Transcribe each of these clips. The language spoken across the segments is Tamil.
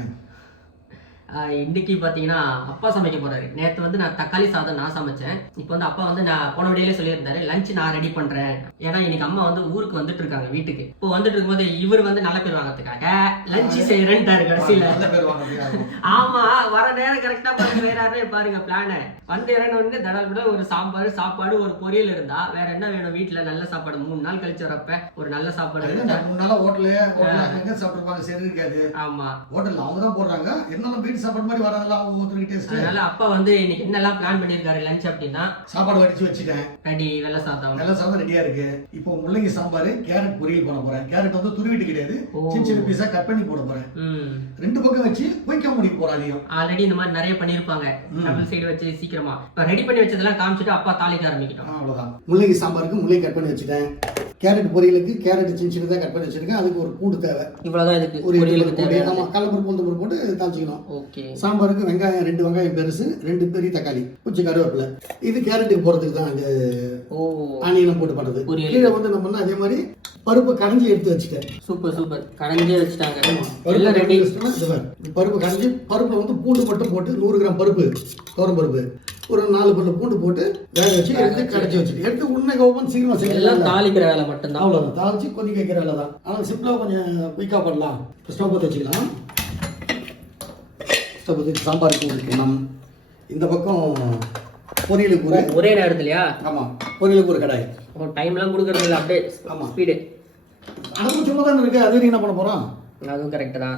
time இன்னைக்கு பார்த்தீங்கன்னா அப்பா சமைக்க போறாரு. நேற்று வந்து நான் தக்காளி சாதம் நான் சமைச்சேன். இப்போ வந்து அப்பா வந்து நான் போன வீடியோலே சொல்லியிருந்தாரு லஞ்ச் நான் ரெடி பண்றேன். ஏன்னா இன்னைக்கு அம்மா வந்து ஊருக்கு வந்துட்டு இருக்காங்க வீட்டுக்கு. இப்போ வந்துட்டு இருக்கும்போது இவர் வந்து நல்ல பேர் வாங்கறதுக்காக லஞ்ச் செய்யறேன்ட்டாரு கடைசியில. ஆமா வர நேரம் கரெக்டா பாருங்க வேறாரு பாருங்க பிளான வந்து இறங்கின தடவை கூட ஒரு சாம்பார் சாப்பாடு ஒரு பொரியல் இருந்தா வேற என்ன வேணும் வீட்டுல நல்ல சாப்பாடு. மூணு நாள் கழிச்சு வரப்ப ஒரு நல்ல சாப்பாடு மூணு நாளா ஹோட்டலு சாப்பிட்டுருப்பாங்க சரி இருக்காது. ஆமா. ஹோட்டல்ல அவங்க தான் போடுறாங்க இருந்தாலும் வீட்டு சாப்பாடு மாதிரி வராதுல அவங்க ஒருத்தருக்கு டேஸ்ட் அதனால அப்பா வந்து இன்னைக்கு என்னெல்லாம் பிளான் பண்ணிருக்காரு? லஞ்ச் அப்படின்னா சாப்பாடு வடிச்சு வச்சுட்டேன் ரெடி வெள்ளை சாதம். நல்ல சாதம் ரெடியா இருக்கு. இப்போ முள்ளங்கி சாம்பார் கேரட் பொரியல் பண்ண போறேன். கேரட் வந்து துருவிட்டு கிடையாது. சின்ன சின்ன பீஸா கட் பண்ணி போட போறேன். ரெண்டு பக்கம் வச்சு பொய்க்க முடிக்க அதையும் ஆல்ரெடி இந்த மாதிரி நிறைய பண்ணிருப்பாங்க டபுள் சைடு வச்சு சீக்கிரமா. இப்ப ரெடி பண்ணி வச்சதெல்லாம் காமிச்சிட்டு அப்பா தாளிக்க ஆரம்பிக்கிட்டோம். அவ்வளவுதான். முள்ளங்கி சாம்பாருக்கு முள்ளங்கி கட் பண்ணி வச்சுட்டேன். கேரட் பொரியலுக்கு கேரட் சின்ன சின்னதாக கட் பண்ணி வச்சிருக்கேன். அதுக்கு ஒரு பூண்டு தேவை. இவ்வளவுதான் இதுக்கு ஒரு பொரியலுக்கு பூண்டு போட்டு தாளிச்சிக்கணும். சாம்பாருக்கு வெங்காயம் ரெண்டு வெங்காயம் பெருசு ரெண்டு பெரிய தக்காளி கொஞ்சம் கருவேப்பிலை. இது கேரட்டுக்கு போறதுக்கு தான் இந்த ஓ. ஆனியனம் போட்டு பண்ணுறது. கீழே வந்து நம்ம என்ன அதே மாதிரி பருப்பு கடைஞ்சி எடுத்து வச்சுட்டேன். Super super. கடைஞ்சே வச்சுட்டாங்க. பருப்பு எல்லாம் ரெடி. பருப்பு கடைஞ்சி பருப்புல வந்து பூண்டு மட்டும் போட்டு நூறு கிராம் பருப்பு தோரம் பருப்பு. ஒரு நாலு பல்லு பூண்டு போட்டு வேக வச்சு எடுத்து கடைச்சி வச்சுட்டு எடுத்து உன்னை கோபம் சீக்கிரமா எல்லாம் செய்யலாம் தாளிக்கிற வேலை மட்டும்தான். அவ்வளோதான் தாளிச்சு கொதிக்க வைக்கிற வேலை தான் ஆனால் சிம்பிளாக கொஞ்சம் குயிக்காக பண்ணலாம். ஸ்டவ் பற்ற வச்சுக்கலாம். பற்றி சாம்பாருக்கு ஒரு கிண்ணம் இந்த பக்கம் பொரியலுக்கு ஒரு ஒரே நேரத்துலயா? ஆமாம் பொரியலுக்கு ஒரு கடாய். டைம் எல்லாம் கொடுக்கறது இல்ல அப்படியே ஆமா. ஸ்பீடு. அதுவும் சும்மா தானே இருக்குது அது என்ன பண்ண போகிறோம் அதுவும் கரெக்ட் தான்.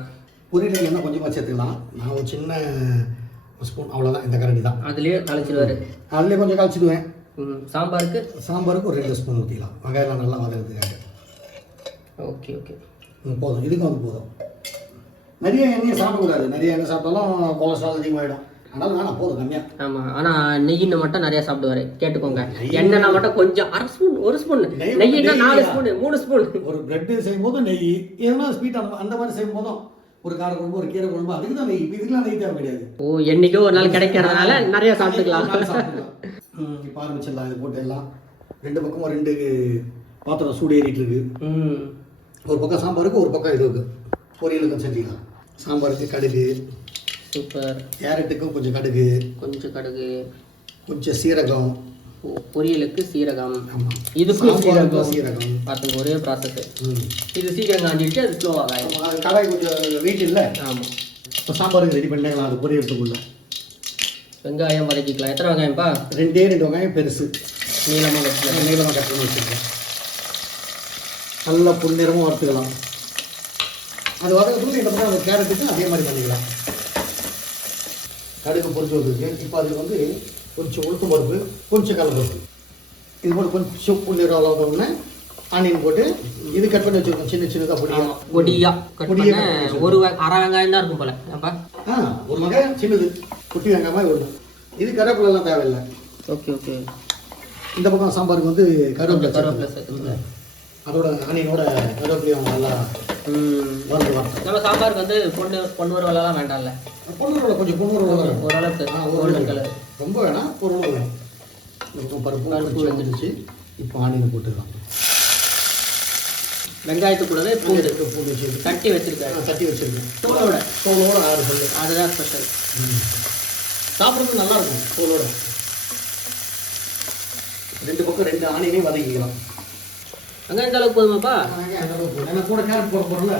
பொரியலுக்கு என்ன கொஞ்சமாக சேர்த்துக்கலாம். நான் ஒரு சின்ன ஸ்பூன் அவ்வளோதான் இந்த கரண்டி தான். அதுலயே தாளிச்சிருவாரு அதுலேயே கொஞ்சம் காய்ச்சிடுவேன். ம், சாம்பாருக்கு? சாம்பாருக்கு ஒரு ரெண்டு ஸ்பூன் ஊற்றிக்கலாம் வெங்காயம் நல்லா வதங்கிறதுக்காக ஓகே ஓகே. போதும். இதுக்கு வந்து போதும். நிறைய எண்ணெயை சாப்பிடக்கூடாது. நிறைய எண்ணெய் சாப்பிட்டாலும் கொலஸ்ட்ரால் அதிகமாகிடும் அதனால வேணாம் போதும் கம்மியாக ஆமா ஆனா நெய்யின்னு மட்டும் நிறைய சாப்பிடுவாரு. கேட்டுக்கோங்க. எண்ணெய்னா மட்டும் கொஞ்சம் அரை ஸ்பூன் ஒரு ஸ்பூன். நெய் நெய்யின்னா நாலு? ஸ்பூன் மூணு ஸ்பூன். ஒரு பிரெட்டு செய்யும்போது நெய் எதனா ஸ்வீட் அந்த மாதிரி செய்யும் போதும் ஒரு கார குழம்பு ஒரு கீரை குழம்பு அதுக்கு தான் நெய். இதுக்கெல்லாம் நெய் தேவை கிடையாது. ஓ என்னைக்கோ ஒரு நாள் கிடைக்கிறதுனால நிறைய சாப்பிட்டுக்கலாம். இப்போ ஆரம்பிச்சிடலாம் இது போட்டு எல்லாம். ரெண்டு பக்கமும் ரெண்டு பாத்திரம் சூடு ஏறிட்டு இருக்கு. ம். ஒரு பக்கம் சாம்பாருக்கு ஒரு பக்கம் இதுக்கு பொரியலுக்கும் செஞ்சுக்கலாம். சாம்பாருக்கு கடுகு. சூப்பர். கேரட்டுக்கும் கொஞ்சம் கடுகு. கொஞ்சம் கடுகு. கொஞ்சம் சீரகம். பொரியலுக்கு சீரகம். ஆமாம் இதுக்கும் சீரகம். சீரகம். பார்த்துங்க ஒரே ப்ராசஸ் இது சீக்கிரம் காஞ்சிட்டு அது ஸ்லோவாக காயும் ஆமா, அது கடாய் கொஞ்சம் வெயிட் இல்லை ஆமாம் இப்போ சாம்பாருக்கு ரெடி பண்ணிக்கலாம் அது பொரியறதுக்குள்ள வெங்காயம் வதக்கிக்கலாம். எத்தனை வெங்காயம்ப்பா? ரெண்டே ரெண்டு வெங்காயம் பெருசு. நீளமாக வச்சுக்கலாம். நீளமாக கட் பண்ணி வச்சுருக்கேன். நல்லா பொன்னிறமும் வறுத்துக்கலாம். அது வதக்கத்துல இந்த பக்கம் அந்த கேரட்டுக்கு அதே மாதிரி பண்ணிக்கலாம். கடுகு பொரிச்சு வந்திருக்கு. இப்போ அதுக்கு வந்து கொஞ்சம் உளுத்தம் பருப்பு கொஞ்சம் கடலப்பருப்பு இது போட்டு கொஞ்சம் பொன்னிறம் அளவுன்னு ஆனியன் போட்டு இது கட் பண்ணி வச்சுருக்கோம். சின்ன சின்னதாக பொடியா. பொடியா பண்ணி ஒரு அரை வெங்காயம் தான் இருக்கும் போல. ஆ ஒரு வெங்காயம் சின்னது. குட்டி வெங்காயம் மாதிரி வரும் இது. கருவேப்பிலெல்லாம் தேவையில்லை. Okay okay. இந்த பக்கம் சாம்பாருக்கு வந்து கருவேப்பிலை கருவேப்பிலை அதோட ஆனியனோட கருவேப்பிலையும் நல்லா ம். வறுத்து வறுத்து நம்ம சாம்பாருக்கு வந்து பொண்ணு பொண்ணு ஒரு வேலைலாம் வேண்டாம்ல பொன்னூரோட கொஞ்சம் வரும் ஓரளவுக்கு கோல்டன். கலர். ரொம்ப வேணாம் அளவு வேணும். பருப்பு பருப்பு வந்துடுச்சு இப்போ ஆனியன் போட்டுக்கலாம் வெங்காயத்து கூடவே பூண்டு பூண்டு வச்சு தட்டி வச்சிருக்காரு. ஆ, தட்டி வச்சிருக்கேன் தோலோட. தோலோட ஆறு பல்லு. அதுதான் ஸ்பெஷல் சாப்பிட்றது நல்லா இருக்கும் தோலோட. ரெண்டு பக்கம் ரெண்டு ஆனியனையும் வதக்கிக்கலாம். வெங்காயம் அளவுக்கு போதுமாப்பா? ஏன்னா கூட கேரட் போட போகிறோம்ல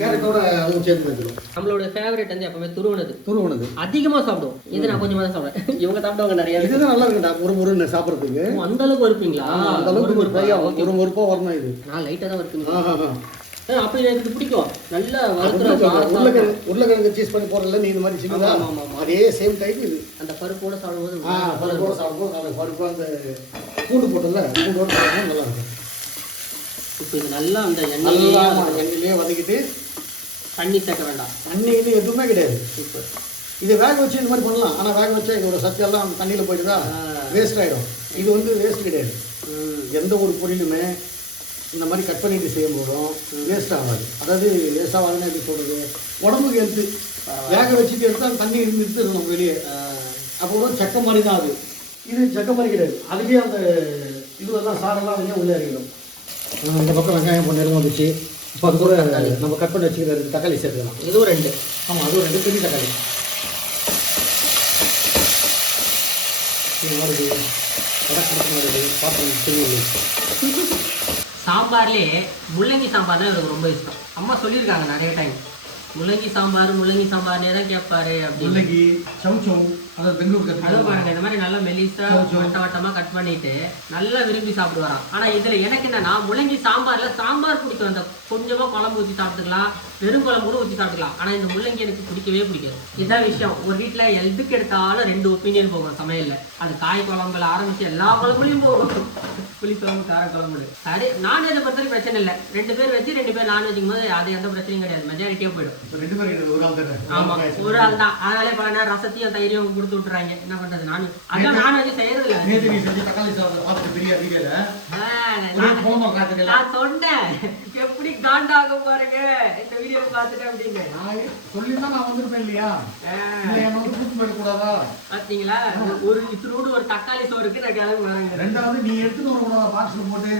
கேரட்டோட அதுவும் சேர்த்து நம்மளோட ஃபேவரட் வந்து எப்பவுமே துருவனது. துருவனது. அதிகமா சாப்பிடுவோம். இது நான் கொஞ்சமா தான் சாப்பிடுவேன். இவங்க சாப்பிட்டவங்க நிறைய. இதுதான் நல்லா இருக்குடா ஒரு முருன்னு சாப்பிட்றதுக்கு. அந்த அளவுக்கு இருப்பீங்களா அந்த அளவுக்கு ஒரு ஃப்ரையாக ஒரு முறுப்பாக வரணும் இது. நான் லைட்டா தான் இருப்பீங்க ஆஹா அப்படி எனக்கு பிடிக்கும். நல்லா உருளைக்கிழங்கு உருளைக்கிழங்கு சீஸ் பண்ணி போடுறதுல நீ இந்த மாதிரி சின்னதா? ஆமா. அதே சேம் டைப் இது. அந்த பருப்போட சாப்பிடும்போது பருப்போட சாப்பிடும்போது பருப்பு அந்த பூண்டு போட்டல பூண்டோட சாப்பிடும்போது நல்லா இருக்கும். இப்போ இது நல்லா அந்த நல்லா எண்ணெய் எண்ணெயிலே வதக்கிட்டு தண்ணி சேர்க்க வேண்டாம். தண்ணி இது எதுவுமே கிடையாது. சூப்பர். இதை வேக வச்சு இந்த மாதிரி பண்ணலாம். ஆனால் வேக வச்சா இதோட சத்தெல்லாம் தண்ணியில் போயிடுதா? வேஸ்ட் ஆகிடும் இது வந்து வேஸ்ட் கிடையாது. எந்த ஒரு பொருளுமே இந்த மாதிரி கட் பண்ணிட்டு செய்யும் போதும் வேஸ்ட் ஆகாது. அதாவது வேஸ்ட் ஆகாதுன்னு எப்படி சொல்றது? உடம்புக்கு எடுத்து வேக வச்சுட்டு எடுத்தா அந்த தண்ணி நிறுத்திடணும் வெளியே. அப்போ கூட சக்கை மாதிரி தான் அது. இது சக்கை மாதிரி கிடையாது. அதுலேயே அந்த இதுவெல்லாம் சாரெல்லாம் வெளியே உள்ளே இறங்கிடும். இந்த பக்கம் வெங்காயம் நேரம் வந்துச்சு. இப்போ அது கூட நம்ம கட் பண்ணி வச்சுக்கிற ரெண்டு தக்காளி சேர்த்துக்கலாம். இதுவும் ரெண்டு. ஆமாம் அதுவும் ரெண்டு பெரிய தக்காளி. வருது வருது பாத்திரம் திருவள்ளு சாம்பார்லேயே முள்ளங்கி சாம்பார் தான் எனக்கு ரொம்ப இஷ்டம். அம்மா சொல்லியிருக்காங்க நிறைய டைம் முள்ளங்கி சாம்பார் முள்ளங்கி சாம்பார்னே தான் கேட்பாரு முள்ளங்கி சவுச்சௌ அதாவது பெங்களூர் அதுவும் கத்திரிக்காய் பாருங்க இந்த மாதிரி நல்லா மெலிசா வட்ட வட்டமா கட் பண்ணிட்டு நல்லா விரும்பி சாப்பிடுவாராம். ஆனா இதுல எனக்கு என்னன்னா முள்ளங்கி சாம்பார்ல சாம்பார் பிடிக்கும். அந்த கொஞ்சமா குழம்பு ஊற்றி சாப்பிட்டுக்கலாம். வெறும் குழம்பு கூட ஊற்றி சாப்பிட்டுக்கலாம். ஆனா இந்த முள்ளங்கி எனக்கு பிடிக்கவே பிடிக்காது. இதான் விஷயம். ஒரு வீட்ல எதுக்கு எடுத்தாலும் ரெண்டு ஒப்பீனியன் போகும் சமையல்ல. அது காய் குழம்புல ஆரம்பிச்சு எல்லா குழம்புலையும் போகும். புளி குழம்பு கார குழம்பு சரி நான்வெஜ் பொறுத்தவரைக்கும் பிரச்சனை இல்லை. ரெண்டு பேர் வச்சு ரெண்டு பேர் நான்வெஜ்ஜும் போது அது எந்த பிரச்சனையும் கிடையாது. மெஜாரிட்டியே போயிடும். ரெண்டு கிடையாது, ஒரு ஆள் தானே? ஆமா ஒரு ஆள் தான். அதனால இப்ப என்ன ரசத்தையும் தயிரையும் கொடுத்து விட்டுறாங்க. என்ன பண்றது? நான் அதான் நான்வெஜ் செய்யறது இல்ல நேற்று நீ செஞ்ச தக்காளி சாதம் பார்த்துட்டு பெரிய நான் நான் சொன்னேன். எப்படி காண்டாக பாருங்க. இந்த வீடியோ பார்த்துட்டு அப்படின்னு நான் சொல்லி தான் நான் வந்திருப்பேன் இல்லையா? என்ன வந்து கூட்டு போயிடக்கூடாதா? பாத்தீங்களா? ஒரு இத்தினோடு ஒரு தக்காளி சோறுக்கு நான் கிளம்பி வரேங்க ரெண்டாவது நீ எடுத்துட்டு வரக்கூடாதா பாக்ஸில் போட்டு.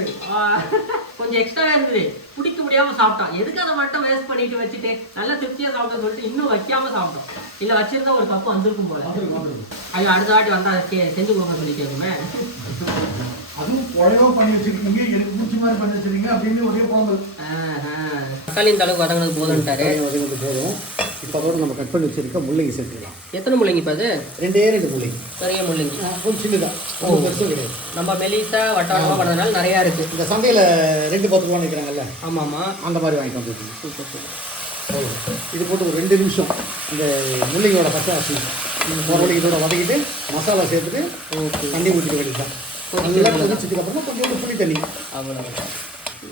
கொஞ்சம் எக்ஸ்ட்ரா இருந்தது. பிடிக்க முடியாம சாப்பிட்டோம் எதுக்கு அதை மட்டும் வேஸ்ட் பண்ணிட்டு வச்சுட்டு நல்லா திருப்தியா சாப்பிட்டோம் சொல்லிட்டு இன்னும் வைக்காம சாப்பிட்டோம். இல்ல வச்சிருந்தா ஒரு தப்பு வந்திருக்கும் போல. ஐயோ அடுத்த வாட்டி வந்தா செஞ்சு கொடுக்க சொல்லி கேட்குமே அதுவும் குழையோ பண்ணி வச்சிருக்கீங்க எனக்கு பிடிச்ச மாதிரி பண்ணி வச்சிருக்கீங்க அப்படின்னு ஒரே குழம்பு தக்காளி இந்த அளவுக்கு வதங்கினது போதும்ட்டாரு. வதங்கிட்டு போதும். இப்போ அதோட நம்ம கட் பண்ணி வச்சிருக்க முள்ளங்கி சேர்த்துக்கலாம். எத்தனை முள்ளங்கி இப்போ அது? ரெண்டே ரெண்டு முள்ளங்கி. பெரிய முள்ளங்கி. கொஞ்சம் சின்னதான் ரொம்ப பெருசும் கிடையாது. நம்ம மெலிசா வட்டவட்டமாக பண்ணதுனால நிறையா இருக்கு. இந்த சந்தையில் ரெண்டு பத்து ரூபா நிற்கிறாங்கல்ல ஆமா ஆமா. அந்த மாதிரி வாங்கிட்டு வந்துருக்கீங்க சூப்பர் சூப்பர். இது போட்டு ஒரு ரெண்டு நிமிஷம் இந்த முள்ளங்கியோட பச்சை மறுபடியும் இதோட வதக்கிட்டு மசாலா சேர்த்துட்டு ஓகே. தண்ணி ஊற்றிக்க வேண்டியதான் நல்லா கொதிச்சதுக்கு அப்புறமா கொஞ்சம் புளி தண்ணி. அவ்வளோ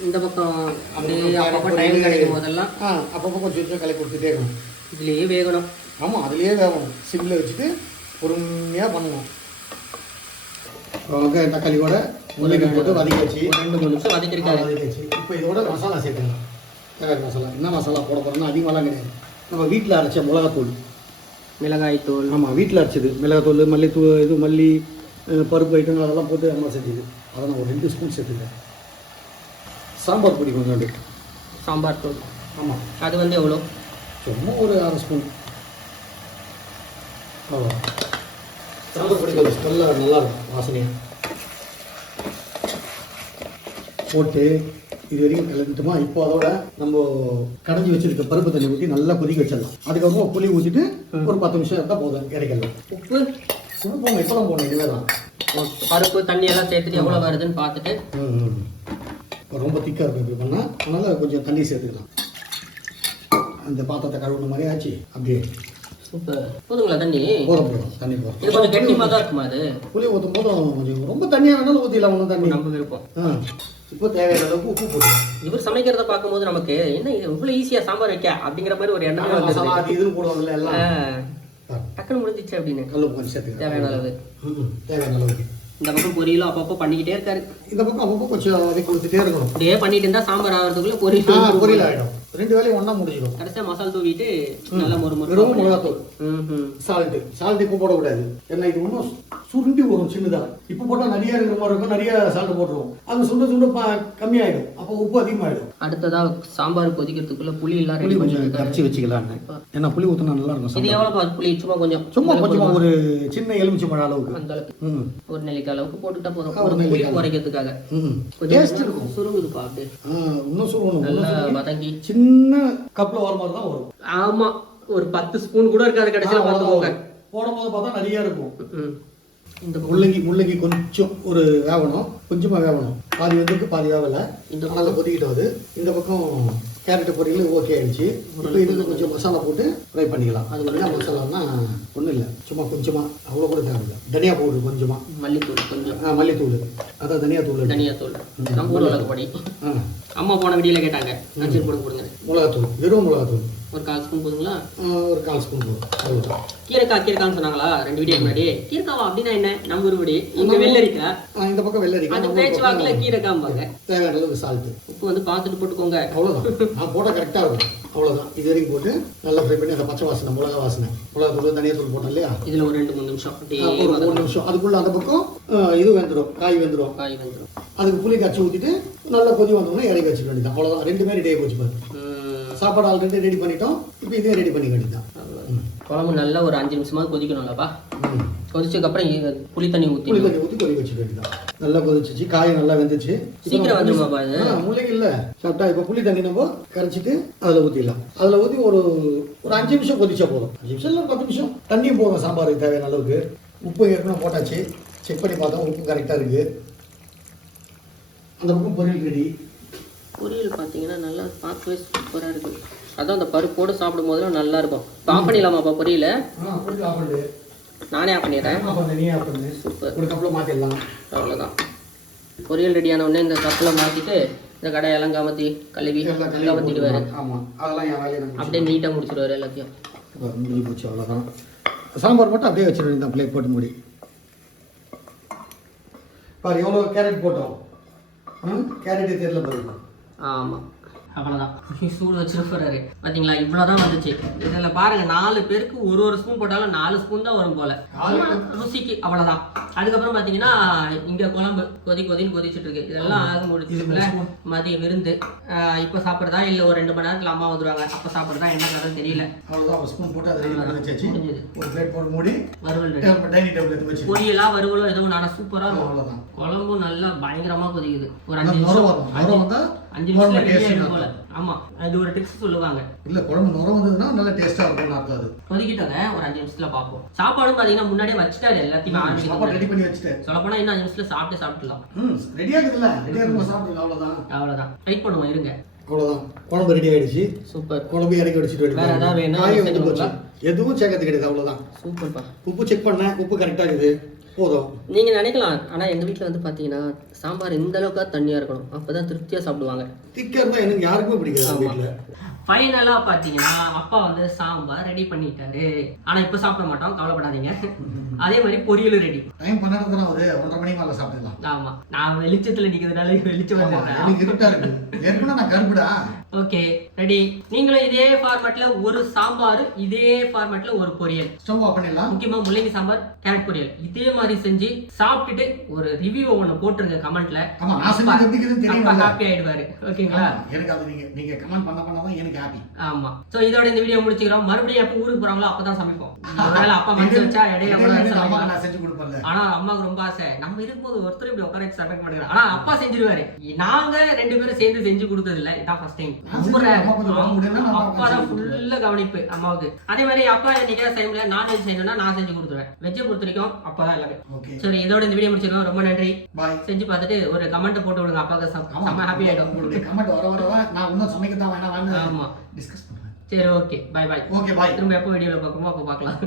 இந்த பக்கம் அப்படியே அப்பப்போ டைம் கிடைக்கும் போதெல்லாம் ஆ அப்பப்போ கொஞ்சம் கொஞ்சம் கலக்கி கொடுத்துட்டே இருக்கணும். இதுலேயே வேகணும். ஆமாம் அதுலேயே வேகணும். சிம்மில் வச்சுட்டு பொறுமையாக பண்ணணும் வெங்காயம் தக்காளியோட முள்ளங்கி போட்டு வதக்கியாச்சு ஒரு ரெண்டு மூணு நிமிஷம் வதக்கிருக்காரு வதக்கியாச்சு இப்போ இதோட மசாலா சேர்த்துக்கலாம். தக்காளி மசாலா. என்ன மசாலா போட போகிறோம்னா அதிகமாகலாம் கிடையாது. நம்ம வீட்டில் அரைச்ச மிளகாத்தூள். மிளகாய் தூள் ஆமாம் வீட்டில் அரைச்சது. மிளகாத்தூள் மல்லித்தூள் இது மல்லி பருப்பு ஐட்டம் அதெல்லாம் போட்டு அம்மா செஞ்சது. அதை நான் ஒரு ரெண்டு ஸ்பூன் சேர்த்துக்கிறேன். சாம்பார் பொடி கொஞ்சோண்டு சாம்பார் தூள் ஆமாம் அது வந்து எவ்வளோ? சும்மா ஒரு அரை ஸ்பூன் அவ்வளோ சாம்பார் பொடி கொஞ்சம் ஸ்மெல்லாக நல்லாயிருக்கும் வாசனையாக போட்டு இது வரைக்கும் கலந்துட்டுமா? இப்போ அதோட நம்ம கடைஞ்சி வச்சிருக்க பருப்பு தண்ணி ஊற்றி நல்லா கொதிக்க வச்சிடலாம். அதுக்கப்புறம் புளி ஊற்றிட்டு ஒரு பத்து நிமிஷம் இருந்தால் போதும் இறக்கலாம் உப்பு? சும்மா போங்க இப்போலாம் போகணும் இனிமேல் தான். பருப்பு தண்ணி எல்லாம் சேர்த்துட்டு எவ்வளோ வருதுன்னு பார்த்துட்டு. ரொம்ப திக்காக இருக்கும் இப்படி பண்ணால் அதனால் கொஞ்சம் தண்ணி சேர்த்துக்கலாம். அந்த பாத்திரத்தை கழுவுன மாதிரி ஆச்சு. அப்படியே. சூப்பர். போதுங்களா தண்ணி? போட போதும். தண்ணி போதும். இது கொஞ்சம் கெட்டிமாக தான் இருக்குமா அது? புளி ஊற்றும் போதும் கொஞ்சம் ரொம்ப தண்ணியாக வேணாலும் ஊற்றிடலாம் ஒன்றும் தண்ணி. நம்ம விருப்பம். ஆ. இப்போ தேவையான அளவுக்கு உப்பு போட்டுக்கலாம். இவர் சமைக்கிறத பார்க்கும்போது நமக்கு என்ன இவ்வளோ ஈஸியாக சாம்பார் வைக்க? அப்படிங்கிற மாதிரி ஒரு எண்ணமே அது இதுன்னு போடுவாங்கல்ல எல்லாம். டக்குன்னு முடிஞ்சிச்சு அப்படின்னு. கல் கொஞ்சம் தேவையான அளவு. தேவையான இந்த பக்கம் பொரியலும் அப்பப்போ பண்ணிக்கிட்டே இருக்காரு. இந்த பக்கம் அப்பப்போ கொஞ்சம் வதக்கி கொடுத்துட்டே இருக்கணும். அப்படியே பண்ணிட்டு இருந்தா சாம்பார் ஆகிறதுக்குள்ள பொரியல் பொரியல் ஆகிடும் ரெண்டு வேலையும் ஒன்றா முடிஞ்சிடும். கடைசியா மசால் தூவிட்டு நல்லா மொறு மொறு வெறும் மிளகாத்தூள். சால்ட்டு. சால்ட் இப்போ போடக்கூடாது. ஏன்னா இது ஒன்றும் சுருண்டி வரும் சின்னதாக இப்போ போட்டால் நிறைய இருக்கிற மாதிரி இருக்கும் நிறைய சால்ட் போட்டுருவோம். அது சுண்ட சுண்ட கம்மியாயிடும். அப்போ உப்பு அதிகமாகிடும் அடுத்ததா சாம்பார் கொதிக்கிறதுக்குள்ள புளி எல்லாம் புளி ரெடி கொஞ்சம் கொஞ்சம் கரைச்சி வச்சுக்கலான்னு ஏன்னா புளி ஊற்றினா நல்லா இருக்கும் இது. எவ்வளவு புளி? சும்மா கொஞ்சம் சும்மா கொஞ்சமா ஒரு சின்ன எலுமிச்சை மழை அளவுக்கு. அந்த அளவுக்கு. ஒரு நெல்லிக்காய் அளவுக்கு போட்டுட்டா போதும். ஒரு புளி. குறைக்கிறதுக்காக. டேஸ்ட் இருக்கும். சுருங்குதுப்பா அப்படியே. இன்னும் சுருங்கணும் நல்லா வதங்கி. சின்ன கப்பில் வர மாதிரி தான் வரும். ஆமா ஒரு பத்து ஸ்பூன் கூட இருக்காது கடைசியில பார்த்துக்கோங்க போடும்போது பார்த்தா நிறைய இருக்கும். இந்த பக்கம். முள்ளங்கி முள்ளங்கி கொஞ்சம் ஒரு வேகணும் கொஞ்சமா வேகணும் பாதி வந்துருக்கு பாதி வேகல இந்த நல்லா கொதிக்கிட்டு வருது. இந்த பக்கம் கேரட் பொரியல் ஓகே ஆயிடுச்சு. இப்போ இதுக்கு கொஞ்சம் மசாலா போட்டு ஃப்ரை பண்ணிக்கலாம். அது என்ன மசாலான்னா ஒன்றும் இல்லை. சும்மா கொஞ்சமா. அவ்வளோ கூட தேவையில்லை. தனியா பவுடர் கொஞ்சமா. மல்லித்தூள் கொஞ்சம். ஆ, மல்லித்தூள். அதான் தனியா தூள் தனியாத்தூள் நம்ம ஊர் உலகப்படி ஆ. அம்மா போன வீடியோல கேட்டாங்க. அரிசி போட்டு கொடுங்க. மிளகாத்தூள். வெறும் மிளகாத்தூள். ஒரு கால் ஸ்பூன் போதுங்களா? ஒரு கால் ஸ்பூன் போதும். கீரைக்கா கீரைக்கான்னு சொன்னாங்களா? ரெண்டு வீடியோ முன்னாடி. கீரைக்காவா? அப்படின்னா என்ன? நம்ம ஒருபடி இங்க வெள்ளரிக்காய் ஆ, இந்த பக்கம் வெள்ளரிக்காய் அந்த பேச்சு வாக்குல கீரைக்காம்பாங்க. தேவையான அளவுக்கு சால்ட்டு உப்பு வந்து பார்த்துட்டு போட்டுக்கோங்க. அவ்வளோதான் நான் போட்டால் கரெக்டாக இருக்கும். அவ்வளோதான் இது வரைக்கும் போட்டு நல்லா ஃப்ரை பண்ணி அந்த பச்சை வாசனை மிளகா வாசனை. மிளகா தூள் தனியாக தூள் போட்டோம் இல்லையா? இதுல ஒரு ரெண்டு மூணு நிமிஷம். ஒரு மூணு. நிமிஷம். அதுக்குள்ள அந்த பக்கம் இது வெந்துடும் காய் வெந்துடும் காய் வந்துடும் அதுக்கு புளி கரைச்சி ஊற்றிட்டு நல்லா கொதி வந்தோடனே இறக்கி வச்சுக்க வேண்டியதான் அவ்வளோதான் ரெண்டுமே ரெடி ஆகி போச்சு பாரு சாப்பாடு ஆல்ரெடி ரெடி பண்ணிட்டோம். இப்போ இதே ரெடி பண்ணிக்க வேண்டியதான் குழம்பு நல்லா ஒரு அஞ்சு நிமிஷமாவது கொதிக்கணும்லப்பா. கொதிச்சதுக்கப்புறம் புளி தண்ணி ஊற்றி புளி தண்ணி ஊற்றி கொதி வச்சுக்க வேண்டியதான் நல்லா கொதிச்சிச்சு காய் நல்லா வெந்துச்சு. சீக்கிரம் வந்துருமாப்பா இது முள்ளைக்கு இல்லை. சாப்பிட்டா இப்போ புளி தண்ணி நம்ம கரைச்சிட்டு அதில் ஊற்றிடலாம் அதில் ஊற்றி ஒரு ஒரு அஞ்சு நிமிஷம் கொதிச்சா போதும். அஞ்சு நிமிஷம் இல்லை பத்து நிமிஷம். தண்ணியும் போதும் சாம்பாருக்கு தேவையான அளவுக்கு. உப்பு ஏற்கனவே போட்டாச்சு. செக் பண்ணி பார்த்தோம் உப்பு கரெக்டாக இருக்குது அந்த பக்கம் பொரியல் ரெடி பொரியல் பார்த்தீங்கன்னா நல்லா பார்க்கவே சூப்பராக இருக்குது அதான் அந்த பருப்போடு சாப்பிடும் போதெல்லாம் நல்லா இருக்கும். ஆஃப் பண்ணிடலாமாப்பா பொரியல? ஆ ஆஃப் நானே ஆஃப் பண்ணிடுறேன். சூப்பர். ஒரு கப்பில் மாற்றிடலாம் அவ்வளோதான் பொரியல் ரெடியான உடனே இந்த கப்பில் மாற்றிட்டு இந்த கடையெல்லாம் கமத்தி கழுவி எல்லாம் கமத்திடுவார் ஆமாம் அதெல்லாம் என் வேலையை நான் அப்படியே நீட்டாக முடிச்சிடுவார் எல்லாத்தையும். முடிஞ்சு போச்சு அவ்வளோதான் சாம்பார் மட்டும் அப்படியே வச்சிட வேண்டியதான் பிளேட் போட்டு முடி. பாரு எவ்வளோ கேரட் போட்டோம். ம் கேரட்டே தெரியல பாருங்க. ஆமாம் அவ்வளோதான் சூடு வச்சுட்டு போறாரு. பார்த்தீங்களா இவ்வளோதான் வந்துச்சு. இதில் பாருங்க நாலு பேருக்கு ஒரு ஒரு ஸ்பூன் போட்டாலும் நாலு ஸ்பூன் தான் வரும் போல. ருசிக்கு அவ்வளோதான் அதுக்கப்புறம் பார்த்தீங்கன்னா இங்கே குழம்பு கொதி கொதின்னு கொதிச்சுட்டு இருக்கு இதெல்லாம் ஆக முடிச்சுல மதிய விருந்து. இப்போ சாப்பிட்றதா இல்லை ஒரு ரெண்டு மணி நேரத்தில் அம்மா வந்துருவாங்க. அப்போ சாப்பிட்றதா என்ன கதை தெரியல. வறுவல் ready. டைனிங் டேபிள் எடுத்து வச்சு. பொரியலா வறுவலோ எதுவும் நானா சூப்பரா இருக்கும். குழம்பும் நல்லா பயங்கரமா கொதிக்குது. ஒரு அஞ்சு நிமிஷம். அஞ்சு நிமிஷம் டேஸ்ட் ரெடி போல. ஆமா அது ஒரு டிப்ஸ் சொல்லுவாங்க. இல்லை குழம்பு நுர வந்ததுன்னா நல்லா டேஸ்ட்டாக இருக்கும்னு அர்த்தம் அது. கொதிக்கிட்டங்க ஒரு அஞ்சு நிமிஷத்துல பார்ப்போம். சாப்பாடும் பாத்தீங்கன்னா முன்னாடியே வச்சுட்டாரு எல்லாத்தையுமே ஆரம்பிக்கிறது ரெடி பண்ணி வச்சுட்டேன். சொல்ல போனா இன்னும் அஞ்சு நிமிஷத்துல சாப்பிட்டு சாப்பிட்டுலாம் ம் ரெடியாக இருக்குதுல்ல ரெடியாக இருக்கும் சாப்பிடுங்க அவ்வளோதான் அவ்வளவுதான். வெயிட் பண்ணுவோம் இருங்க. அவ்வளோதான் குழம்பு ரெடி ஆயிடுச்சு. சூப்பர். குழம்பு இறக்கி வச்சுட்டு வேற ஏதாவது? போச்சு. எதுவும் சேர்க்கறது கிடையாது அவ்வளோதான் சூப்பர்ப்பா. உப்பு செக் பண்ணேன் உப்பு கரெக்டாக இருக்குது. போதும். நீங்க நினைக்கலாம். ஆனா எங்க வீட்ல வந்து பாத்தீங்கன்னா சாம்பார் இந்த அளவுக்கு தண்ணியா இருக்கணும். அப்பதான் திருப்தியா சாப்பிடுவாங்க. திக்காக இருந்தால் எனக்கு யாருக்குமே பிடிக்காது வீட்டில் ஃபைனலா பாத்தீங்கன்னா அப்பா வந்து சாம்பார் ரெடி பண்ணிட்டாரு. ஆனா இப்ப சாப்பிட மாட்டோம். கவலைப்படாதீங்க. அதே மாதிரி பொரியலும் ரெடி டைம் பன்னெண்டு ஒரு ஒன்றரை மணி மேலே சாப்பிடலாம். ஆமா. நான் வெளிச்சத்துல நிக்கிறதுனால வெளிச்சம் வந்துடுறேன். எனக்கு இருட்டா இருக்கு. ஏற்கனவே நான் கருப்புடா. Okay ready. நீங்களும் இதே ஃபார்மேட்ல ஒரு சாம்பார் இதே ஃபார்மேட்ல ஒரு பொரியல். ஸ்டவ் பண்ணிடலாம். முக்கியமா முள்ளங்கி சாம்பார் கேரட் பொரியல். இதே மாதிரி செஞ்சு சாப்பிட்டுட்டு ஒரு ரிவ்யூ ஒன்று போட்டுருங்க கமெண்ட்ல ஹாப்பி ஆயிடுவாரு. ஓகேங்களா? எனக்கு அது நீங்க நீங்க கமெண்ட் பண்ண பண்ண தான் எனக்கு ஹாப்பி ஆமா. சோ இதோட இந்த வீடியோ முடிச்சுக்கிறோம். மறுபடியும் எப்போ ஊருக்கு போறாங்களோ அப்பதான் சமைப்போம். ஒருவேளை அப்பா மனசு வச்சா இடையில செஞ்சு கொடுப்பேன்ல. ஆனா அம்மாவுக்கு ரொம்ப ஆசை. நம்ம இருக்கும்போது ஒருத்தர் இப்படி உட்கார வச்சு சமைக்க மாட்டேங்கிறாங்க ஆனா அப்பா செஞ்சிருவாரு. நாங்க ரெண்டு பேரும் சேர்ந்து செஞ்சு கொடுத்தது இல்ல இதான் ஃபர்ஸ்ட் டைம் அப்பா தான் ஃபுல்லா கவனிப்பு. அம்மாவுக்கு. அதே மாதிரி அப்பா என்னைக்கா டைம்ல நான்வெஜ் செய்யணும்னா நான் செஞ்சு கொடுத்துருவேன். வெஜ்ஜை பொறுத்த வரைக்கும் அப்பா தான் எல்லாமே சரி இதோட இந்த வீடியோ முடிச்சிருக்கோம். ரொம்ப நன்றி. செஞ்சு பார்த்துட்டு ஒரு கமெண்ட் போட்டு விடுங்க. அப்பாவுக்கு செம்ம- செம்ம ஹாப்பி ஆயிடும். உங்களுடைய கமெண்ட் வர வர வர நான் இன்னும் சமைக்க தான் வேணாம் ஆமா. டிஸ்கஸ் சரி okay bye bye okay bye திரும்ப எப்போ வீடியோல பார்க்கணுமோ அப்போ பார்க்கலாம்.